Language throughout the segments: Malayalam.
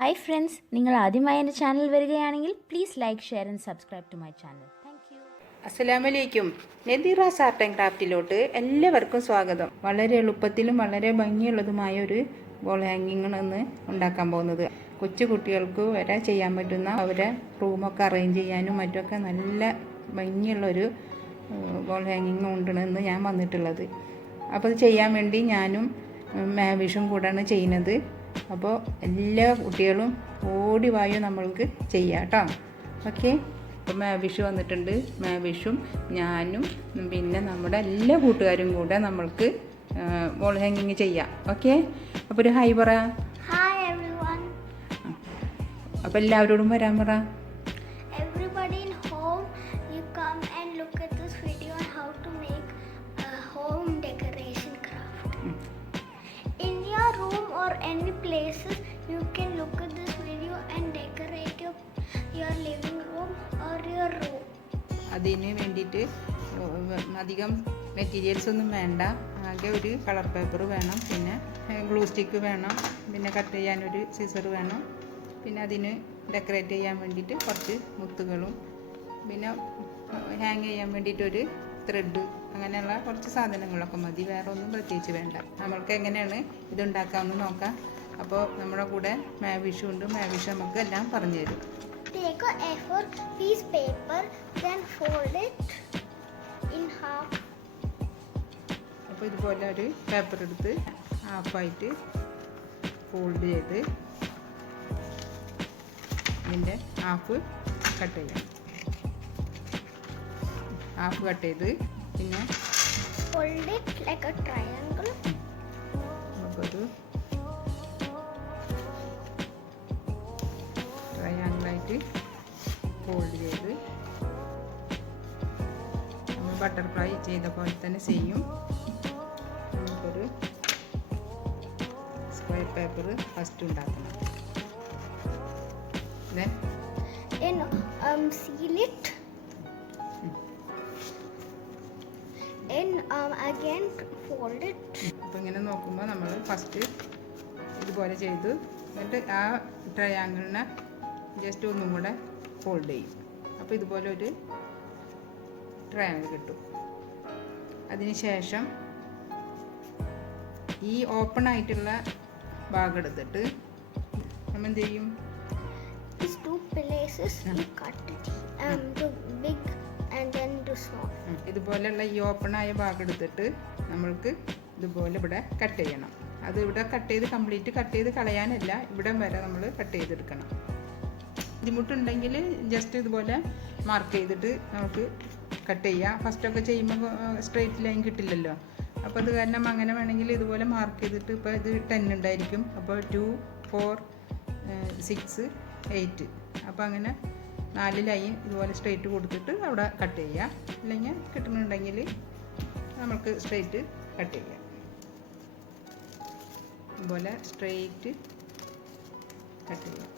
ഹായ് ഫ്രണ്ട്സ്, നിങ്ങൾ ആദ്യമായി എൻ്റെ ചാനൽ വരികയാണെങ്കിൽ please like, share and subscribe to my channel. Thank you. അസ്സലാമലൈക്കും. നദീറാസ് ആർട്ട് ആൻഡ് ക്രാഫ്റ്റിലോട്ട് എല്ലാവർക്കും സ്വാഗതം. വളരെ എളുപ്പത്തിലും വളരെ ഭംഗിയുള്ളതുമായ ഒരു വോൾ ഹാങ്ങിങ് ഒന്ന് ഉണ്ടാക്കാൻ പോകുന്നത്. കൊച്ചു കുട്ടികൾക്ക് വരെ ചെയ്യാൻ പറ്റുന്ന അവരെ റൂമൊക്കെ അറേഞ്ച് ചെയ്യാനും മറ്റൊക്കെ നല്ല ഭംഗിയുള്ളൊരു വോൾ ഹാങ്ങിങ് കൊണ്ടാണ് ഞാൻ വന്നിട്ടുള്ളത്. അപ്പോൾ അത് ചെയ്യാൻ വേണ്ടി ഞാനും മാവിഷും കൂടെയാണ് ചെയ്യുന്നത്. അപ്പോൾ എല്ലാ കുട്ടികളും ഓടി വായോ നമ്മൾക്ക് ചെയ്യാം കേട്ടോ. ഓക്കെ, അപ്പോൾ മാവിഷ് വന്നിട്ടുണ്ട്. മാവിഷും ഞാനും പിന്നെ നമ്മുടെ എല്ലാ കൂട്ടുകാരും കൂടെ നമ്മൾക്ക് വോൾ ഹാങ്ങിങ് ചെയ്യാം. ഓക്കെ, അപ്പോൾ ഒരു ഹായ് പറ. Hi everyone. അപ്പോൾ എല്ലാവരോടും വരാൻ പറ. Everybody in home, you come and look at this video on how to make a home decoration craft. In your room or any places, you can look at this video and decorate your living room or your room. അതിന് വേണ്ടിയിട്ട് അധികം മെറ്റീരിയൽസ് ഒന്നും വേണ്ട. ആകെ ഒരു കളർ പേപ്പർ വേണം, പിന്നെ ഗ്ലൂ സ്റ്റിക്ക് വേണം, പിന്നെ കട്ട് ചെയ്യാനൊരു സിസർ വേണം, പിന്നെ അതിന് ഡെക്കറേറ്റ് ചെയ്യാൻ വേണ്ടിയിട്ട് കുറച്ച് മുത്തുകളും, പിന്നെ ഹാങ് ചെയ്യാൻ വേണ്ടിയിട്ടൊരു ത്രെഡ്, അങ്ങനെയുള്ള കുറച്ച് സാധനങ്ങളൊക്കെ മതി. വേറെ ഒന്നും പ്രത്യേകിച്ച് വേണ്ട. നമ്മൾക്ക് എങ്ങനെയാണ് ഇതുണ്ടാക്കാമെന്ന് നോക്കാം. അപ്പോൾ നമ്മുടെ കൂടെ മാവിഷു ഉണ്ട്. മാവിഷു നമുക്ക് എല്ലാം പറഞ്ഞു തരും. Take a A4 piece paper, then fold it in half. അപ്പോൾ ഇതുപോലെ ഒരു പേപ്പർ എടുത്ത് ഹാഫായിട്ട് ഫോൾഡ് ചെയ്ത് ഇതിൻ്റെ ഹാഫ് കട്ട് ചെയ്യാം. ഹാഫ് കട്ട് ചെയ്ത് പിന്നെ Fold it like a triangle. നമുക്കൊരു ട്രയാങ്കിളായിട്ട് ഫോൾഡ് ചെയ്ത് നമ്മൾ ബട്ടർഫ്ലൈ ചെയ്ത പോലെ തന്നെ ചെയ്യും. നമുക്കൊരു സ്ക്വയർ പേപ്പർ ഫസ്റ്റ് ഉണ്ടാക്കണം. Then seal it. Then again fold it. അപ്പോൾ ഇങ്ങനെ നോക്കുമ്പോൾ നമ്മൾ ഫസ്റ്റ് ഇതുപോലെ ചെയ്തു, എന്നിട്ട് ആ ട്രയാങ്കിളിനെ ജസ്റ്റ് ഒന്നും കൂടെ ഫോൾഡ് ചെയ്യും. അപ്പോൾ ഇതുപോലെ ഒരു ട്രയാങ്കിൾ കിട്ടും. അതിന് ശേഷം ഈ ഓപ്പൺ ആയിട്ടുള്ള ഭാഗം എടുത്തിട്ട് നമ്മൾ എന്ത് ചെയ്യും? These two places you cut it. The big and then the small. ഇതുപോലെയുള്ള ഈ ഓപ്പൺ ആയ ഭാഗം എടുത്തിട്ട് നമ്മൾക്ക് ഇതുപോലെ ഇവിടെ കട്ട് ചെയ്യണം. അത് ഇവിടെ കട്ട് ചെയ്ത് കംപ്ലീറ്റ് കട്ട് ചെയ്ത് കളയാനല്ല, ഇവിടെ വരെ നമ്മൾ കട്ട് ചെയ്തെടുക്കണം. ബുദ്ധിമുട്ടുണ്ടെങ്കിൽ ജസ്റ്റ് ഇതുപോലെ മാർക്ക് ചെയ്തിട്ട് നമുക്ക് കട്ട് ചെയ്യാം. ഫസ്റ്റൊക്കെ ചെയ്യുമ്പോൾ സ്ട്രെയിറ്റ് ലൈൻ കിട്ടില്ലല്ലോ. അപ്പോൾ അത് കാരണം അങ്ങനെ വേണമെങ്കിൽ ഇതുപോലെ മാർക്ക് ചെയ്തിട്ട്, ഇപ്പോൾ ഇത് 10 ഉണ്ടായിരിക്കും, അപ്പോൾ 2, 4, 6, 8, അപ്പോൾ അങ്ങനെ 4 ലൈൻ ഇതുപോലെ സ്ട്രെയിറ്റ് കൊടുത്തിട്ട് അവിടെ കട്ട് ചെയ്യാം. അല്ലെങ്കിൽ കിട്ടുന്നുണ്ടെങ്കിൽ നമുക്ക് സ്ട്രെയിറ്റ് കട്ട് ചെയ്യാം. ഇതുപോലെ സ്ട്രെയിറ്റ് കട്ട് ചെയ്യാം.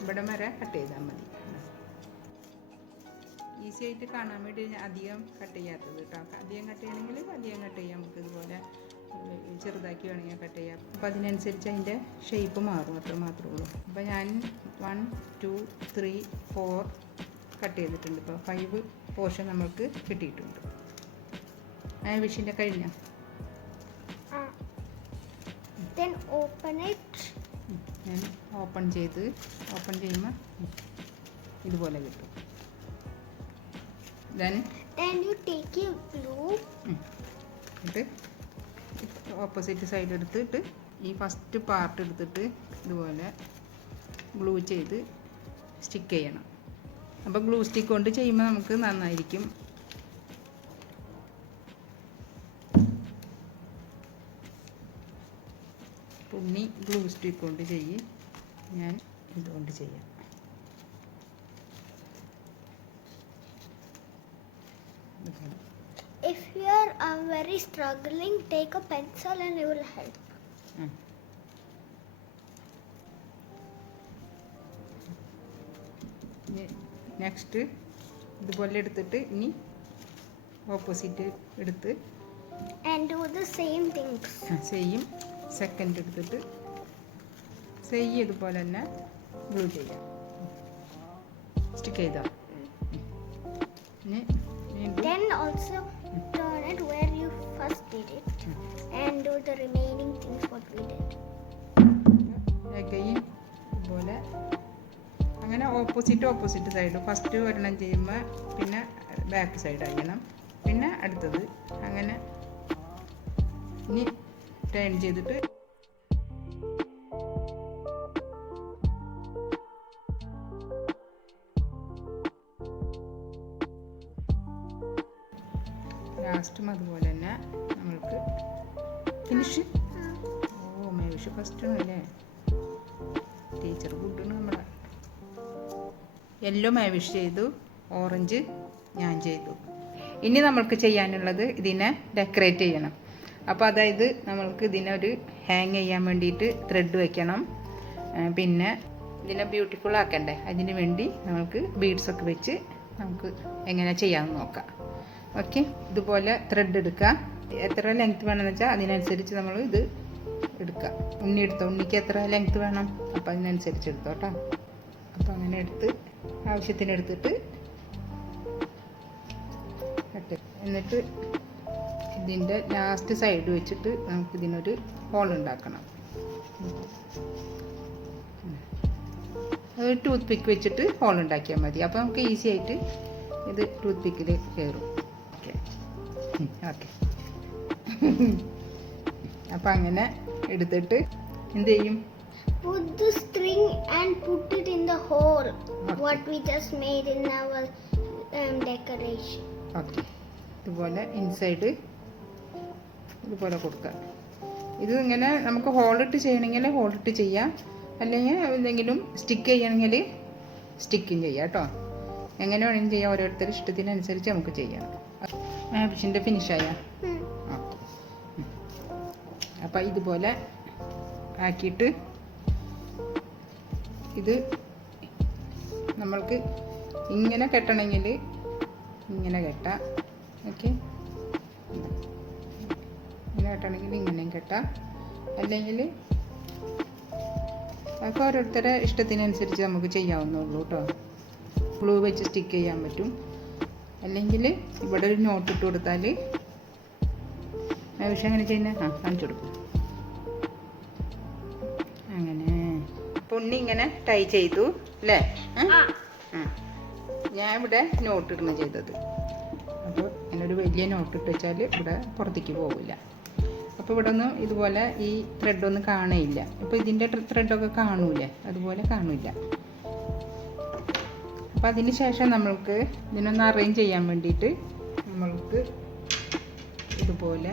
ഇവിടെ വരെ കട്ട് ചെയ്താൽ മതി. ഈസി ആയിട്ട് കാണാൻ വേണ്ടി അധികം കട്ട് ചെയ്യാത്തത് കേട്ടോ. അധികം കട്ട് ചെയ്യണമെങ്കിൽ അധികം കട്ട് ചെയ്യാം. നമുക്ക് ഇതുപോലെ ചെറുതാക്കി വേണമെങ്കിൽ കട്ട് ചെയ്യാം. അപ്പോൾ അതിനനുസരിച്ച് അതിൻ്റെ ഷേപ്പ് മാറും, അത്ര മാത്രമേ ഉള്ളൂ. അപ്പോൾ ഞാൻ 1, 2, 3, 4 കട്ട് ചെയ്തിട്ടുണ്ട്. ഇപ്പോൾ 5 പോർഷൻ നമുക്ക് കിട്ടിയിട്ടുണ്ട്. വിഷിൻ്റെ കഴിഞ്ഞ Then open it. ഞാൻ ഓപ്പൺ ചെയ്യുമ്പോൾ ഇതുപോലെ കിട്ടും. Then you take your glue. എന്നിട്ട് ഓപ്പോസിറ്റ് സൈഡ് എടുത്തിട്ട് ഈ ഫസ്റ്റ് പാർട്ട് എടുത്തിട്ട് ഇതുപോലെ ഗ്ലൂ ചെയ്ത് സ്റ്റിക്ക് ചെയ്യണം. അപ്പോൾ ഗ്ലൂ സ്റ്റിക്ക് കൊണ്ട് ചെയ്യുമ്പോൾ നമുക്ക് നന്നായിരിക്കും. ഉണ്ണി ഗ്ലൂ സ്റ്റിക്ക് കൊണ്ട് ചെയ്യും, ഞാൻ ഇതുകൊണ്ട് ചെയ്യാം. If you are very struggling, take a pencil and it will help. Next ഇതുപോലെ എടുത്തിട്ട് ഇനി ഓപ്പോസിറ്റ് എടുത്ത് and do the same things. Second എടുത്തിട്ട് സെയ് ഇതുപോലെ തന്നെ ഗ്ലൂ ചെയ്യാം. സ്റ്റിക്ക് ചെയ്തോ. ഇനി വീണ്ടും Then also turn it where you first did it and do the remaining things what we did. again ഇതുപോലെ അങ്ങനെ ഓപ്പോസിറ്റ് സൈഡ്. ഫസ്റ്റ് ഒരെണ്ണം ചെയ്യുമ്പോൾ പിന്നെ ബാക്ക് സൈഡ് അയ്യണം, പിന്നെ അടുത്തത് അങ്ങനെ. ഇനി ടേൺ ചെയ്തിട്ട് ലാസ്റ്റും അതുപോലെ തന്നെ നമ്മൾക്ക് ഫിനിഷ്. ഓ മേവിഷ് ഫസ്റ്റ് അല്ലേ, ടീച്ചർ കൂട്ടാണ് നമ്മളെ. യെല്ലോ മേവിഷ് ചെയ്തു, ഓറഞ്ച് ഞാൻ ചെയ്തു. ഇനി നമ്മൾക്ക് ചെയ്യാനുള്ളത് ഇതിനെ ഡെക്കറേറ്റ് ചെയ്യണം. അപ്പോൾ അതായത് നമ്മൾക്ക് ഇതിനൊരു ഹാങ് ചെയ്യാൻ വേണ്ടിയിട്ട് ത്രെഡ് വെക്കണം. പിന്നെ ഇതിനെ ബ്യൂട്ടിഫുൾ ആക്കണ്ടേ, അതിന് വേണ്ടി നമുക്ക് ബീഡ്സൊക്കെ വെച്ച് നമുക്ക് എങ്ങനെ ചെയ്യാമെന്ന് നോക്കാം. ഓക്കെ, ഇതുപോലെ ത്രെഡ് എടുക്കുക. എത്ര ലെങ്ത് വേണമെന്ന് വെച്ചാൽ അതിനനുസരിച്ച് നമ്മൾ ഇത് എടുക്കുക. ഉണ്ണിക്ക് എത്ര ലെങ്ത് വേണം അപ്പോൾ അതിനനുസരിച്ച് എടുത്തോ കേട്ടോ. അപ്പോൾ അങ്ങനെ എടുത്ത് ആവശ്യത്തിന് എടുത്തിട്ട് എന്നിട്ട് ഇതിൻ്റെ ലാസ്റ്റ് സൈഡ് വെച്ചിട്ട് നമുക്കിതിനൊരു ഹോൾ ഉണ്ടാക്കണം. ഒരു ടൂത്ത് പിക്ക് വെച്ചിട്ട് ഹോൾ ഉണ്ടാക്കിയാൽ മതി. അപ്പോൾ നമുക്ക് ഈസി ആയിട്ട് ഇത് ടൂത്ത് പിക്കിൽ കയറും. ഓക്കെ ഓക്കെ അപ്പം അങ്ങനെ എടുത്തിട്ട് എന്ത് ചെയ്യും? Put the string and put it in the hole. Okay. What we just made in our decoration. Okay, ഇതുപോലെ ഇൻസൈഡ് ഇതുപോലെ കൊടുക്കുക. ഇത് ഇങ്ങനെ നമുക്ക് ഹോളിട്ട് ചെയ്യണമെങ്കിൽ ഹോളിട്ട് ചെയ്യാം, അല്ലെങ്കിൽ എന്തെങ്കിലും സ്റ്റിക്ക് ചെയ്യണമെങ്കിൽ സ്റ്റിക്കും ചെയ്യാം കേട്ടോ. എങ്ങനെ വേണമെങ്കിലും ചെയ്യാം, ഓരോരുത്തരുടെ ഇഷ്ടത്തിനനുസരിച്ച് നമുക്ക് ചെയ്യാം. ആവശ്യത്തിൻ്റെ ഫിനിഷായ ഓക്കെ. അപ്പം ഇതുപോലെ ആക്കിയിട്ട് ഇത് നമ്മൾക്ക് ഇങ്ങനെ കെട്ടണമെങ്കിൽ ഇങ്ങനെ കെട്ടാം. ഓക്കെ, ഇങ്ങനെ കെട്ടണമെങ്കിൽ ഇങ്ങനെയും കെട്ടാം, അല്ലെങ്കിൽ അതൊക്കെ ഓരോരുത്തരുടെ ഇഷ്ടത്തിനനുസരിച്ച് നമുക്ക് ചെയ്യാവുന്നുള്ളൂ കേട്ടോ. ഗ്ലൂ വെച്ച് സ്റ്റിക്ക് ചെയ്യാൻ പറ്റും, അല്ലെങ്കിൽ ഇവിടെ ഒരു നോട്ട് ഇട്ട് കൊടുത്താൽ ആവശ്യം അങ്ങനെ ചെയ്യുന്നത് കാണിച്ചു കൊടുക്കും. അങ്ങനെ ഉണ്ണി ഇങ്ങനെ ടൈ ചെയ്തു അല്ലേ? ഞാൻ ഇവിടെ നോട്ട് ഇടണം ചെയ്തത്. അപ്പോൾ ഇങ്ങനൊരു വലിയ നോട്ട് ഇട്ട് വെച്ചാൽ ഇവിടെ പുറത്തേക്ക് പോകില്ല. അപ്പോൾ ഇവിടെ ഒന്നും ഇതുപോലെ ഈ ത്രെഡൊന്നും കാണുകയില്ല. അപ്പോൾ ഇതിൻ്റെ ത്രെഡൊക്കെ കാണൂലേ, അതുപോലെ കാണില്ല. അപ്പോൾ അതിന് ശേഷം നമ്മൾക്ക് ഇതിനൊന്ന് അറേഞ്ച് ചെയ്യാൻ വേണ്ടിയിട്ട് നമ്മൾക്ക് ഇതുപോലെ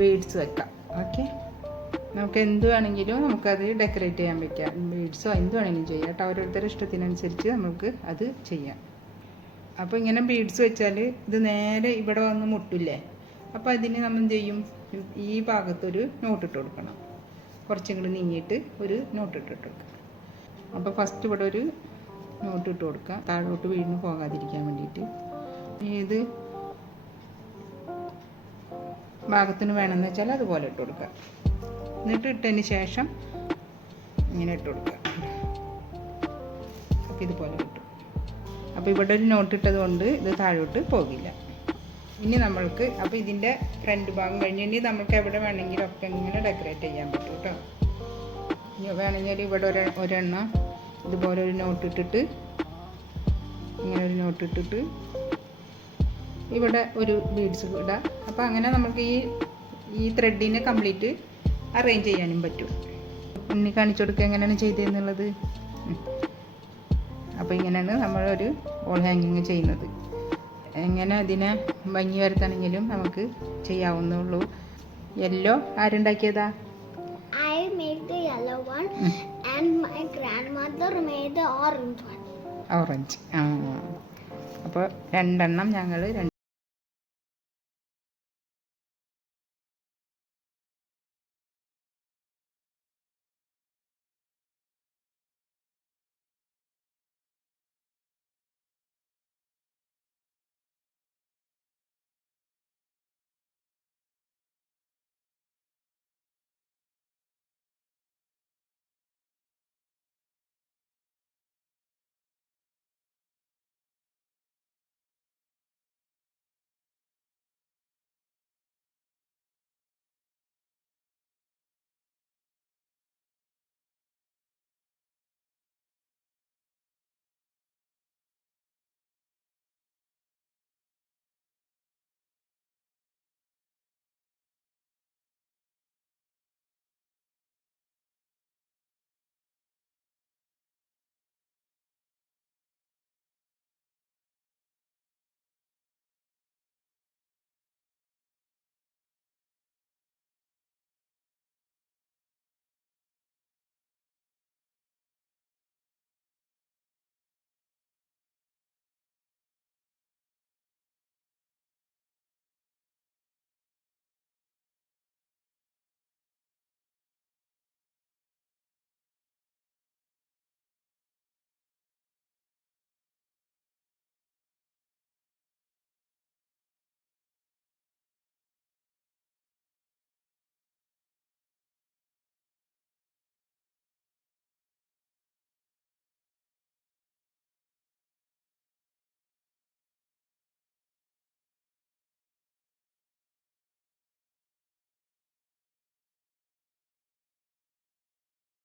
ബീഡ്സ് വെക്കാം. ഓക്കെ, നമുക്ക് എന്ത് വേണമെങ്കിലും നമുക്കത് ഡെക്കറേറ്റ് ചെയ്യാൻ പറ്റാം. ബീഡ്സോ എന്ത് വേണമെങ്കിലും ചെയ്യാം കേട്ടോ, ഓരോരുത്തരുടെ ഇഷ്ടത്തിനനുസരിച്ച് നമുക്ക് അത് ചെയ്യാം. അപ്പോൾ ഇങ്ങനെ ബീഡ്സ് വെച്ചാൽ ഇത് നേരെ ഇവിടെ വന്ന് മുട്ടില്ലേ. അപ്പോൾ അതിന് നമ്മൾ എന്ത് ചെയ്യും? ഈ ഭാഗത്തൊരു നോട്ട് ഇട്ട് കൊടുക്കണം. കുറച്ചും കൂടി നീങ്ങിയിട്ട് ഒരു നോട്ട് ഇട്ട് കൊടുക്കുക. അപ്പോൾ ഫസ്റ്റ് ഇവിടെ ഒരു നോട്ട് ഇട്ട് കൊടുക്കുക, താഴോട്ട് വീണ് പോകാതിരിക്കാൻ വേണ്ടിയിട്ട്. ഏത് ഭാഗത്തിന് വേണമെന്ന് വെച്ചാൽ അതുപോലെ ഇട്ട് കൊടുക്കുക. എന്നിട്ട് ഇട്ടതിന് ശേഷം ഇങ്ങനെ ഇട്ട് കൊടുക്കുക. അപ്പോൾ ഇതുപോലെ കിട്ടും. അപ്പോൾ ഇവിടെ ഒരു നോട്ട് ഇട്ടത് കൊണ്ട് ഇത് താഴോട്ട് പോകില്ല. ഇനി നമ്മൾക്ക് അപ്പോൾ ഇതിൻ്റെ ഫ്രണ്ട് ഭാഗം കഴിഞ്ഞ് ഇനി നമുക്ക് എവിടെ വേണമെങ്കിലും ഒക്കെ ഇങ്ങനെ ഡെക്കറേറ്റ് ചെയ്യാൻ പറ്റും കേട്ടോ. ഇനി വേണമെങ്കിൽ ഇവിടെ ഒരെണ്ണം ഇതുപോലെ ഒരു നോട്ട് ഇട്ടിട്ട് ഇങ്ങനെ ഒരു നോട്ട് ഇട്ടിട്ട് ഇവിടെ ഒരു ബീഡ്സ് ഇടാം. അപ്പോൾ അങ്ങനെ നമുക്ക് ഈ ത്രെഡിനെ കംപ്ലീറ്റ് അറേഞ്ച് ചെയ്യാനും പറ്റും. ഉണ്ണി കാണിച്ചു കൊടുക്കുക എങ്ങനെയാണ് ചെയ്തതെന്നുള്ളത്. അപ്പോൾ ഇങ്ങനെയാണ് നമ്മളൊരു വോൾ ഹാങ്ങിങ് ചെയ്യുന്നത്. എങ്ങനെ അതിനെ ഭംഗി വരുത്തണമെങ്കിലും നമുക്ക് ചെയ്യാവുന്നുള്ളൂ. Yellow ആരുണ്ടാക്കിയതാ? I made the yellow one and my grandmother made the orange one. Orange. അപ്പോൾ രണ്ടെണ്ണം ഞങ്ങൾ